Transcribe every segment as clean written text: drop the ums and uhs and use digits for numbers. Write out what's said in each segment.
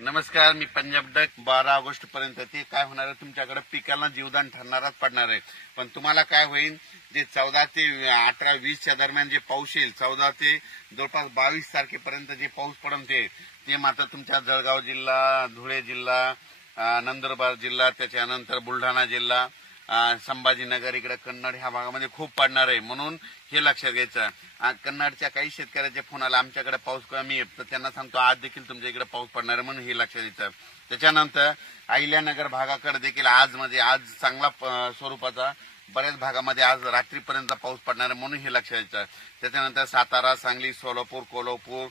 नमस्कार, मी Punjab duck. 12 August पर्यंत ते काय होणार आहे, तुमच्याकडे पिकाला जीवदान ठरणारच पडणार आहे. पण तुम्हाला काय होईल, जे 14 ते 18, 20च्या दरम्यान जे पाऊस येईल, 14 ते जवळपास 22 तारखेपर्यंत जे पाऊस पडेल ते मात्र तुमच्या जळगाव जिल्हा, धुळे जिल्हा, नंदुरबार जिल्हा, त्याच्यानंतर बुलढाणा जिल्हा, संभाजीनगर, इकडे कन्नड ह्या भागामध्ये खूप पडणार आहे. म्हणून हे लक्षात घ्यायचं. कन्नडच्या काही शेतकऱ्याचे फोन आला, आमच्याकडे पाऊस कमी आहे, तर त्यांना सांगतो आज देखील तुमच्या इकडे पाऊस पडणार आहे, म्हणून हे लक्षात घ्यायचं. त्याच्यानंतर अहिल्यानगर भागाकडे देखील आज चांगला स्वरूपाचा बऱ्याच भागामध्ये आज रात्रीपर्यंत पाऊस पडणार आहे, म्हणून हे लक्षात घ्यायचं. त्याच्यानंतर सातारा, सांगली, सोलापूर, कोल्हापूर,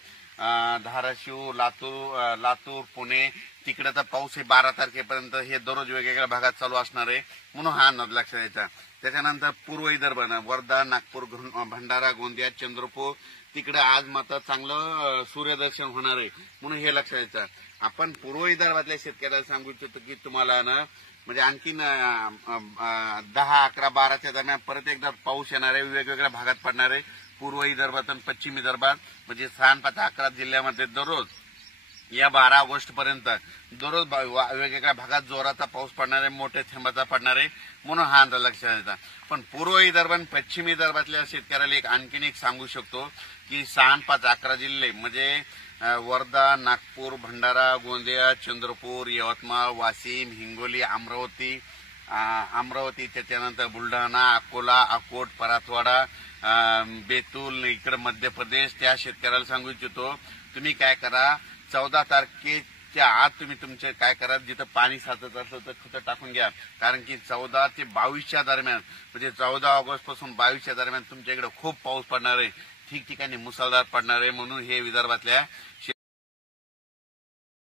धाराशिव, लातूर, पुणे, तिकडे तर पाऊस हे 12 तारखेपर्यंत हे दररोज वेगवेगळ्या भागात चालू असणार आहे, म्हणून हा अंदाज लक्षात घ्यायचा. त्याच्यानंतर पूर्व विदर्भ, वर्धा, नागपूर, भंडारा, गोंदिया, चंद्रपूर, तिकडे आज मात्र चांगलं सूर्यदर्शन होणार आहे, म्हणून हे लक्षात घ्यायचं. आपण पूर्व विदर्भातल्या शेतकऱ्याला सांगू इच्छितो की तुम्हाला ना म्हणजे आणखीन 10, 11, 12च्या दरम्यान परत एकदा पाऊस येणार आहे, वेगवेगळ्या भागात पडणार आहे. पूर्व विदर्भात आणि पश्चिम विदर्भात म्हणजे 6 ते 11 जिल्ह्यामध्ये दररोज या 12 ऑगस्ट पर्यंत दररोज वेगवेगळ्या भागात जोराचा पाऊस पडणार आहे, मोठ्या थेंबाचा पडणार आहे, म्हणून हा अंदाज लक्षात घ्यायचा. पण पूर्व विदर्भ आणि पश्चिम विदर्भातल्या शेतकऱ्याला आणखीन एक सांगू शकतो की 6, 5, 11 जिल्हे म्हणजे वर्धा, नागपूर, भंडारा, गोंदिया, चंद्रपूर, यवतमाळ, वाशिम, हिंगोली, अमरावती, त्याच्यानंतर बुलढाणा, अकोला, अकोट, परातवाडा, बेतूल, इकडे मध्य प्रदेश, त्या शेतकऱ्याला सांगू इच्छितो तुम्ही काय करा, 14 तारखेच्या आत तुम्ही तुमचे काय करा, जिथं पाणी साचत असलं तर खतं टाकून घ्या. कारण की 14 ते 22च्या दरम्यान म्हणजे 14 ऑगस्ट पासून 22च्या दरम्यान तुमच्या इकडे खूप पाऊस पडणार आहे, ठिकठिकाणी मुसळधार पडणार आहे, म्हणून हे विदर्भातल्या